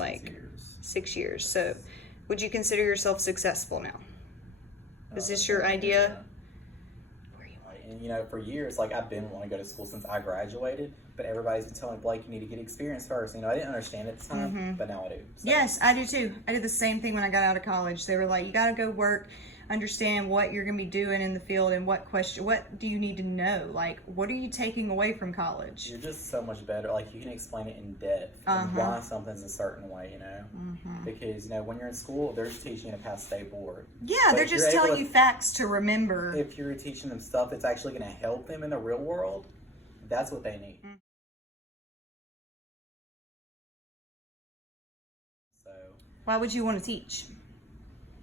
like 6 years. So would you consider yourself successful now? Is this your idea? And, you know, for years, like, I've been wanting to go to school since I graduated, but everybody's been telling me, Blake, you need to get experience first. You know, I didn't understand it at the time, but now I do. So. Yes, I do too. I did the same thing when I got out of college. They were like, you got to go work, understand what you're going to be doing in the field and what do you need to know? Like, what are you taking away from college? You're just so much better. Like, you can explain it in depth and why something's a certain way, you know? Because, you know, when you're in school, they're just teaching you to pass state board. Yeah, but they're just telling you facts to remember. If you're teaching them stuff that's actually going to help them in the real world, that's what they need. So, why would you want to teach?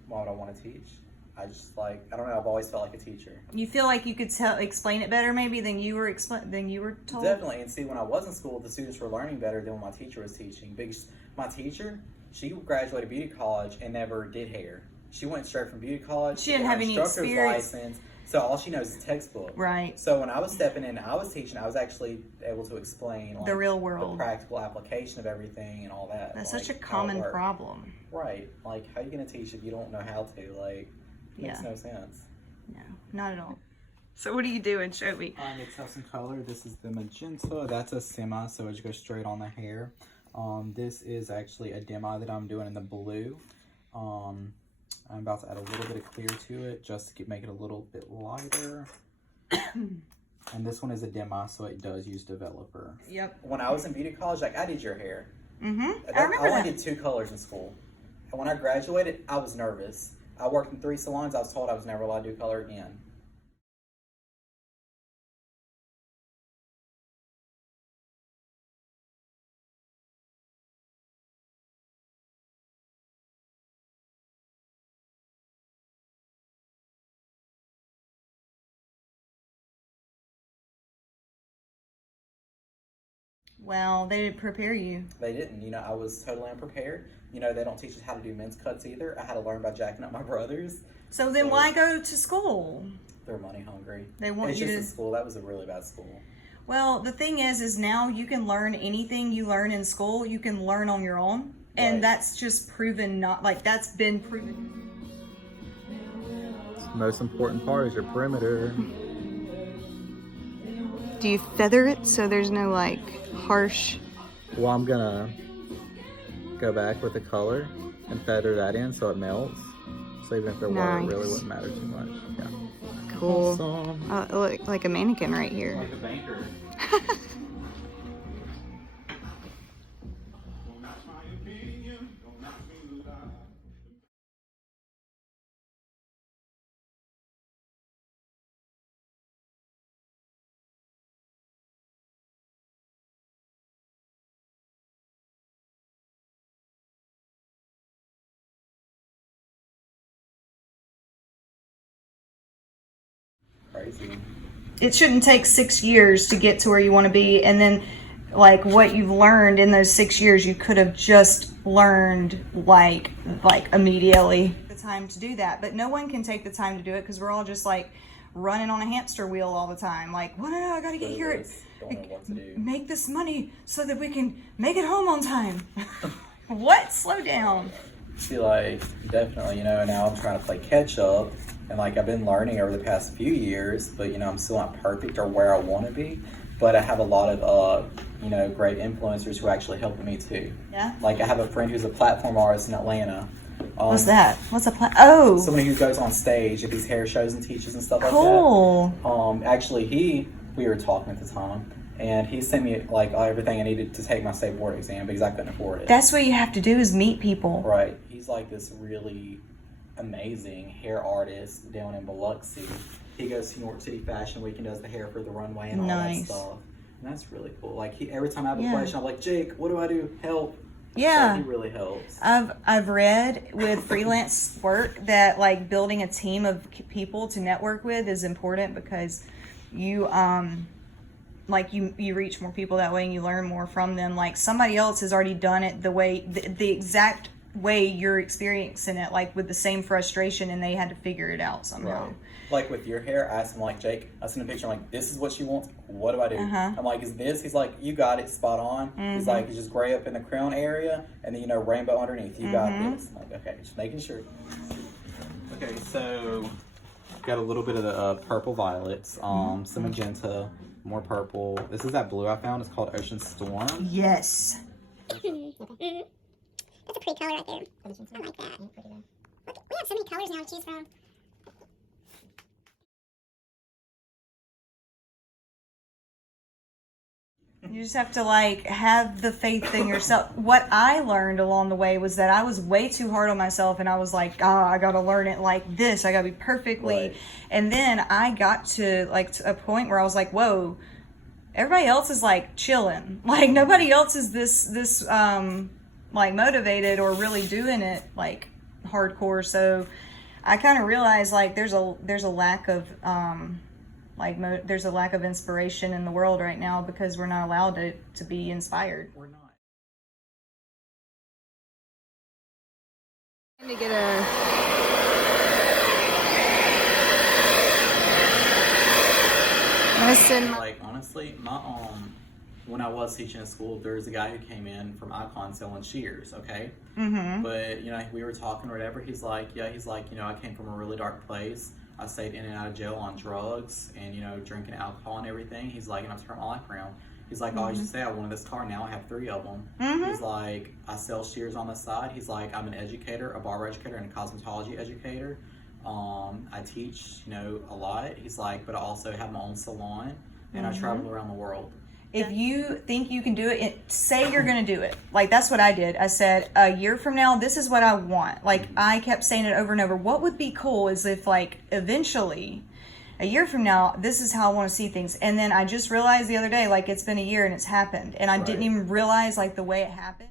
Why would I want to teach? I just like, I don't know, I've always felt like a teacher. You feel like you could explain it better maybe than you were told? Definitely, and see, when I was in school, the students were learning better than when my teacher was teaching. Because my teacher, she graduated beauty college and never did hair. She went straight from beauty college. She didn't have any experience. License, so all she knows is textbook. Right. So when I was stepping in and I was teaching, I was actually able to explain like, the real world, the practical application of everything and all that. That's like, such a common problem. Right. Like, how are you going to teach if you don't know how to? Like, it makes no sense. No, not at all. So what are you doing? Show me. It's some color. This is the magenta. That's a semi, so it just goes straight on the hair. This is actually a demi that I'm doing in the blue. I'm about to add a little bit of clear to it just to make it a little bit lighter. And this one is a demi, so it does use developer. Yep. When I was in beauty college, like, I did your hair. I remember I only did 2 colors in school. And when I graduated, I was nervous. I worked in 3 salons. I was told I was never allowed to do color again. Well, they didn't prepare you. They didn't. You know, I was totally unprepared. You know, they don't teach us how to do men's cuts either. I had to learn by jacking up my brothers. So then why go to school? They're money hungry. They want it's you just to... a school. That was a really bad school. Well, the thing is now you can learn anything you learn in school. You can learn on your own. And Right. that's just proven that's been proven. The most important part is your perimeter. Do you feather it so there's no like harsh... Well, I'm gonna go back with the color and feather that in so it melts. So even if there were, it really wouldn't matter too much. Yeah. Cool. Awesome. Look like a mannequin right here. Like a banker. Crazy. It shouldn't take 6 years to get to where you want to be, and then like what you've learned in those 6 years you could have just learned like immediately. The time to do that, but no one can take the time to do it because we're all just like running on a hamster wheel all the time. Like, well, no, I gotta get here, Don't know what to do. make this money so that we can make it home on time. What? Slow down. See, like, definitely, you know, now I'm trying to play catch up, and like I've been learning over the past few years, but you know, I'm still not perfect or where I want to be, but I have a lot of you know, great influencers who are actually helping me too. Yeah. Like, I have a friend who's a platform artist in Atlanta. What's that? What's a oh, somebody who goes on stage at these hair shows and teaches and stuff cool. like that. Actually, we were talking at the time, and he sent me like everything I needed to take my state board exam because I couldn't afford it. That's what you have to do, is meet people. Right. He's like this really amazing hair artist down in Biloxi. He goes to New York City Fashion Week and does the hair for the runway and all that stuff. And that's really cool. Like, every time I have a question, I'm like, Jake, what do I do? Help. Yeah. So he really helps. I've read with freelance work that like building a team of people to network with is important because you like you reach more people that way and you learn more from them. Like, somebody else has already done it the way the way you're experiencing it, like with the same frustration, and they had to figure it out somehow. Right. Like with your hair, I asked him, like, Jake, I seen a picture, I'm like, this is what she wants. What do I do? I'm like, is this? He's like, you got it, spot on. He's like, it's just gray up in the crown area, and then, you know, rainbow underneath. You got this. I'm like, okay, just making sure. Okay, so got a little bit of the purple violets, some magenta, more purple. This is that blue I found. It's called Ocean Storm. Yes. That's a pretty color right there. I like that. Look, we have so many colors now to choose from. You just have to like have the faith in yourself. What I learned along the way was that I was way too hard on myself, and I was like, I gotta learn it like this. I gotta be perfectly. Right. And then I got to like to a point where I was like, whoa, everybody else is like chilling. Like nobody else is this like motivated or really doing it like hardcore. So I kind of realized like there's a lack of there's a lack of inspiration in the world right now because we're not allowed to be inspired. We're not. To get a Like honestly, my when I was teaching at school, there was a guy who came in from Icon selling shears, okay? But you know, we were talking or whatever. He's like, you know, I came from a really dark place. I stayed in and out of jail on drugs and, you know, drinking alcohol and everything. He's like, and I've turned my life around. He's like, I used to say I wanted this car. Now I have 3 of them. He's like, I sell shears on the side. He's like, I'm an educator, a barber educator, and a cosmetology educator. I teach, you know, a lot. He's like, but I also have my own salon, and I travel around the world. If you think you can do it, say you're going to do it. Like, that's what I did. I said, a year from now, this is what I want. Like, I kept saying it over and over. What would be cool is if, like, eventually, a year from now, this is how I want to see things. And then I just realized the other day, like, it's been a year and it's happened. And I didn't even realize, like, the way it happened.